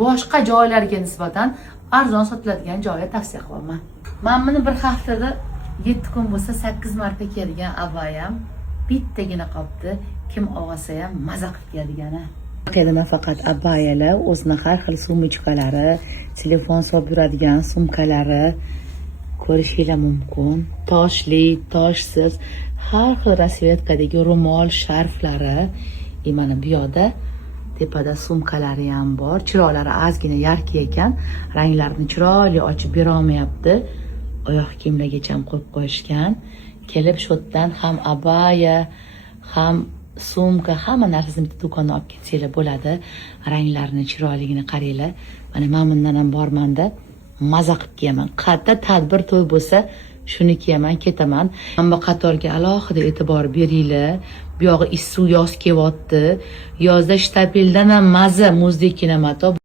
boshqa joylarga nisbatan arzon sotiladigan joyga tavsiya qilaman. Men buni bir haftada 7 kun bo'lsa 8 marta kiyadigan abayam bittagina qolibdi. Kim olsa ham maza qilib kiyadigan. Kelima faqat abayalar, o'zini har xil sumочкалari, telefon solib yuradigan sumkalari ko'rishingiz mumkin. Toshli, toshsiz, har xil rasvetkadagi ro'mol, sharflari, mana bu yoqda tepada sumkalari ham bor. Chiroqlari ozgina yarki ekan, ranglarini chiroyli ochib bera olmayapti. Oyoq kiyimlargacha ham qo'yib qo'yishgan. Kelib shu yerdan ham abaya, ham sumka, hamma narsani bitta do'kondan olib ketsanglar bo'ladi. Ranglarini chiroyligini qaranglar. Mana men bundan ham bormanda maza qilib kiyaman. Qayerda tadbir to'y bo'lsa, shuni kiyaman, ketaman. Mana bu qatorga alohida e'tibor beringlar. Bu yog'i issiq yoz kelyapti. Yozda shtabeldan ham maza muzdek kinomato